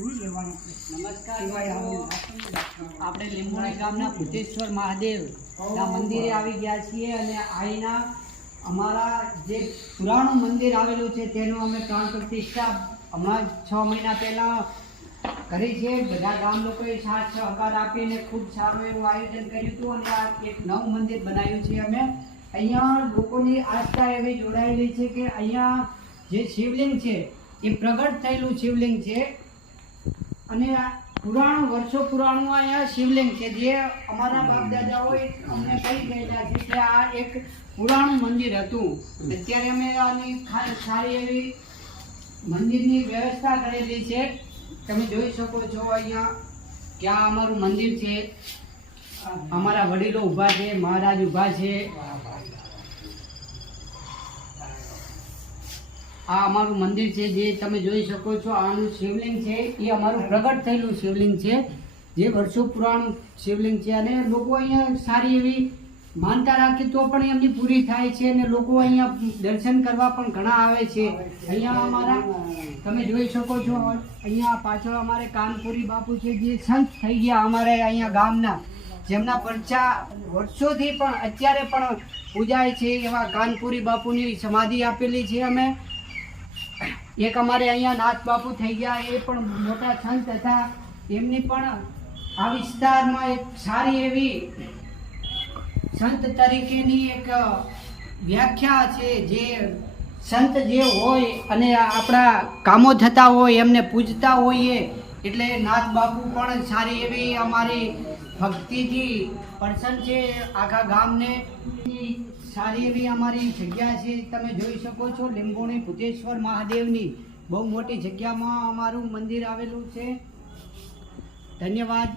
નમસ્કાર આપણે લીંબોણી ગામના ભૂતેશ્વર મહાદેવના મંદિરે આવી ગયા છીએ અને અહીંના અમારા જે પુરાણું મંદિર આવેલું છે તેનું અમે પ્રાણ પ્રતિષ્ઠા હમણાં 6 મહિના પહેલાં કરી છે। બધા ગામ લોકોએ સાથ સહકાર આપીને ખૂબ સારું એવું આયોજન કર્યું હતું અને આ એક નવું મંદિર બનાવ્યું છે। અમે અહીંયા લોકોની આસ્થા એવી જોડાયેલી છે કે અહીંયા જે શિવલિંગ છે એ પ્રગટ થયેલું શિવલિંગ છે અને પુરાણું વર્ષો પુરાણું અહીંયા શિવલિંગ છે જે અમારા બાપ દાદાઓએ અમને કહી ગયેલા છે કે આ એક પુરાણું મંદિર હતું। અત્યારે અમે આની સારી એવી મંદિરની વ્યવસ્થા કરેલી છે। તમે જોઈ શકો છો અહીંયા કે આ અમારું મંદિર છે, અમારા વડીલો ઊભા છે, મહારાજ ઊભા છે। આ અમારું મંદિર છે જે તમે જોઈ શકો છો। આનું શિવલિંગ છે એ અમારું પ્રગટ થયેલું શિવલિંગ છે જે વર્ષો પુરાણું શિવલિંગ છે અને લોકો અહીંયા સારી એવી માનતા રાખે તો પણ એમની પૂરી થાય છે અને લોકો અહીંયા દર્શન કરવા પણ ઘણા આવે છે। અહીંયા અમારા તમે જોઈ શકો છો અહીંયા પાછળ અમારે કાનપુરી બાપુ છે જે સંત થઈ ગયા અમારે અહીંયા ગામના, જેમના પરચા વર્ષોથી પણ અત્યારે પણ પૂજાય છે એવા કાનપુરી બાપુની સમાધિ આપેલી છે અમે। એક અમારે અહીંયા નાથ બાપુ થઈ ગયા, એ પણ મોટા સંત હતા, એમની પણ આ વિસ્તારમાં એક સારી એવી સંત તરીકેની એક વ્યાખ્યા છે। જે સંત જે હોય અને આપણા કામો થતા હોય એમને પૂજતા હોઈએ એટલે નાથ બાપુ પણ સારી એવી અમારી ભક્તિથી પ્રસન્ન છે। આખા ગામને સારી એવી અમારી જગ્યા છે, તમે જોઈ શકો છો। લીંબોણી ભૂતેશ્વર મહાદેવની બહુ મોટી જગ્યામાં અમારું મંદિર આવેલું છે। ધન્યવાદ।